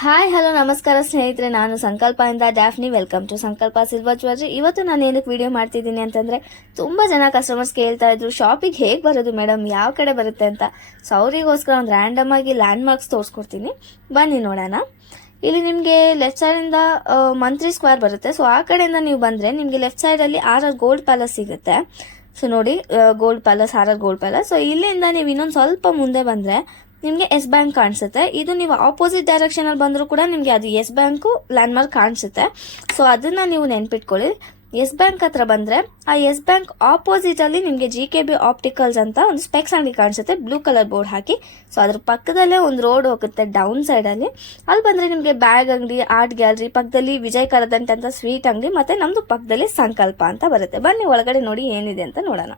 Hi hello ನಮಸ್ಕಾರ ಸ್ನೇಹಿತರೆ, ನಾನು ಸಂಕಲ್ಪದಿಂದ ಡ್ಯಾಫ್ನಿ. ವೆಲ್ಕಮ್ ಟು ಸಂಕಲ್ಪ ಸಿಲ್ವರ್ ಜ್ಯುವೆಲ್ಲರಿ. ಇವತ್ತು ನಾನು ಏನಕ್ಕೆ ವಿಡಿಯೋ ಮಾಡ್ತಿದ್ದೀನಿ ಅಂತಂದರೆ, ತುಂಬ ಜನ ಕಸ್ಟಮರ್ಸ್ ಕೇಳ್ತಾ ಇದ್ರು ಶಾಪಿಗೆ ಹೇಗೆ ಬರೋದು ಮೇಡಮ್, ಯಾವ ಕಡೆ ಬರುತ್ತೆ ಅಂತ. ಸೊ ಅವರಿಗೋಸ್ಕರ ಒಂದು ರ್ಯಾಂಡಮ್ ಆಗಿ ಲ್ಯಾಂಡ್ ಮಾರ್ಕ್ಸ್ ತೋರಿಸ್ಕೊಡ್ತೀನಿ, ಬನ್ನಿ ನೋಡೋಣ. ಇಲ್ಲಿ ನಿಮಗೆ ಲೆಫ್ಟ್ ಸೈಡಿಂದ ಮಂತ್ರಿ ಸ್ಕ್ವೇರ್ ಬರುತ್ತೆ. ಸೊ ಆ ಕಡೆಯಿಂದ ನೀವು ಬಂದರೆ ನಿಮಗೆ ಲೆಫ್ಟ್ ಸೈಡಲ್ಲಿ RR ಗೋಲ್ಡ್ ಪ್ಯಾಲೇಸ್ ಸಿಗುತ್ತೆ. ಸೊ ನೋಡಿ, gold palace, RR gold palace. So ಇಲ್ಲಿಂದ ನೀವು ಇನ್ನೊಂದು ಸ್ವಲ್ಪ ಮುಂದೆ ಬಂದರೆ ನಿಮಗೆ ಎಸ್ ಬ್ಯಾಂಕ್ ಕಾಣಿಸುತ್ತೆ. ಇದು ನೀವು ಆಪೋಸಿಟ್ ಡೈರೆಕ್ಷನ್ ಅಲ್ಲಿ ಬಂದರೂ ಕೂಡ ನಿಮಗೆ ಅದು ಎಸ್ ಬ್ಯಾಂಕು ಲ್ಯಾಂಡ್ ಮಾರ್ಕ್ ಕಾಣಿಸುತ್ತೆ. ಸೊ ಅದನ್ನ ನೀವು ನೆನ್ಪಿಟ್ಕೊಳ್ಳಿ. ಎಸ್ ಬ್ಯಾಂಕ್ ಹತ್ರ ಬಂದ್ರೆ ಆ ಎಸ್ ಬ್ಯಾಂಕ್ ಆಪೋಸಿಟ್ ಅಲ್ಲಿ ನಿಮಗೆ GKB ಆಪ್ಟಿಕಲ್ಸ್ ಅಂತ ಒಂದು ಸ್ಪೆಕ್ಸ್ ಅಂಗಡಿ ಕಾಣಿಸುತ್ತೆ, ಬ್ಲೂ ಕಲರ್ ಬೋರ್ಡ್ ಹಾಕಿ. ಸೊ ಅದ್ರ ಪಕ್ಕದಲ್ಲೇ ಒಂದು ರೋಡ್ ಹೋಗುತ್ತೆ ಡೌನ್ ಸೈಡ್ ಅಲ್ಲಿ. ಅಲ್ಲಿ ಬಂದ್ರೆ ನಿಮಗೆ ಬ್ಯಾಗ್ ಅಂಗಡಿ, ಆರ್ಟ್ ಗ್ಯಾಲರಿ, ಪಕ್ಕದಲ್ಲಿ ವಿಜಯ್ ಕರದಂಟೆ ಅಂತ ಸ್ವೀಟ್ ಅಂಗಡಿ, ಮತ್ತೆ ನಮ್ದು ಪಕ್ಕದಲ್ಲಿ ಸಂಕಲ್ಪ ಅಂತ ಬರುತ್ತೆ. ಬನ್ನಿ ಒಳಗಡೆ ನೋಡಿ ಏನಿದೆ ಅಂತ ನೋಡೋಣ.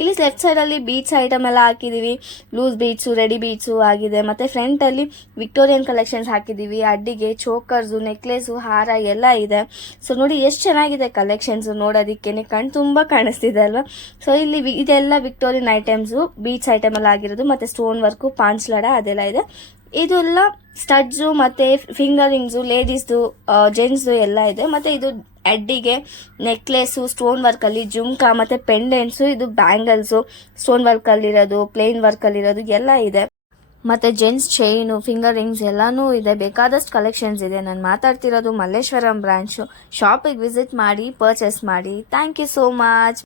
ಇಲ್ಲಿ ಲೆಫ್ಟ್ ಸೈಡ್ ಅಲ್ಲಿ ಬೀಚ್ ಐಟಮ್ ಎಲ್ಲ ಹಾಕಿದೀವಿ. ಲೂಸ್ ಬೀಟ್ಸು, ರೆಡಿ ಬೀಟ್ಸು ಆಗಿದೆ. ಮತ್ತೆ ಫ್ರಂಟ್ ಅಲ್ಲಿ ವಿಕ್ಟೋರಿಯನ್ ಕಲೆಕ್ಷನ್ಸ್ ಹಾಕಿದೀವಿ. ಅಡ್ಡಿಗೆ ಚೋಕರ್ಸು, ನೆಕ್ಲೆಸು, ಹಾರ ಎಲ್ಲ ಇದೆ. ಸೊ ನೋಡಿ ಎಷ್ಟು ಚೆನ್ನಾಗಿದೆ ಕಲೆಕ್ಷನ್ಸ್, ನೋಡೋದಿಕ್ಕೇನೆ ಕಣ್ ತುಂಬಾ ಕಾಣಿಸ್ತಿದೆ ಅಲ್ವಾ. ಸೊ ಇಲ್ಲಿ ಇದೆಲ್ಲ ವಿಕ್ಟೋರಿಯನ್ ಐಟಮ್ಸು, ಬೀಚ್ ಐಟಮ್ ಎಲ್ಲ ಆಗಿರೋದು. ಮತ್ತೆ ಸ್ಟೋನ್ ವರ್ಕು, ಪಾಂಚ್ಲಾಡ ಅದೆಲ್ಲ ಇದೆ. ಇದೆಲ್ಲ ಸ್ಟಡ್ಸು ಮತ್ತೆ ಫಿಂಗರ್ ರಿಂಗ್ಸು, ಲೇಡೀಸ್ದು, ಜೆಂಟ್ಸ್ದು ಎಲ್ಲ ಇದೆ. ಮತ್ತೆ ಇದು ಅಡ್ಡಿಗೆ ನೆಕ್ಲೆಸು, ಸ್ಟೋನ್ ವರ್ಕ್ ಅಲ್ಲಿ ಜುಮ್ಕಾ, ಮತ್ತೆ ಪೆಂಡೆಂಟ್ಸು, ಇದು ಬ್ಯಾಂಗಲ್ಸು, ಸ್ಟೋನ್ ವರ್ಕ್ ಅಲ್ಲಿರೋದು, ಪ್ಲೇನ್ ವರ್ಕ್ ಅಲ್ಲಿರೋದು ಎಲ್ಲ ಇದೆ. ಮತ್ತೆ ಜೆಂಟ್ಸ್ ಚೈನು, ಫಿಂಗರ್ ರಿಂಗ್ಸ್ ಎಲ್ಲಾನು ಇದೆ. ಬೇಕಾದಷ್ಟು ಕಲೆಕ್ಷನ್ಸ್ ಇದೆ. ನಾನು ಮಾತಾಡ್ತಿರೋದು ಮಲ್ಲೇಶ್ವರಂ ಬ್ರಾಂಚು. ಶಾಪಿಗೆ ವಿಸಿಟ್ ಮಾಡಿ, ಪರ್ಚೇಸ್ ಮಾಡಿ. Thank you so much.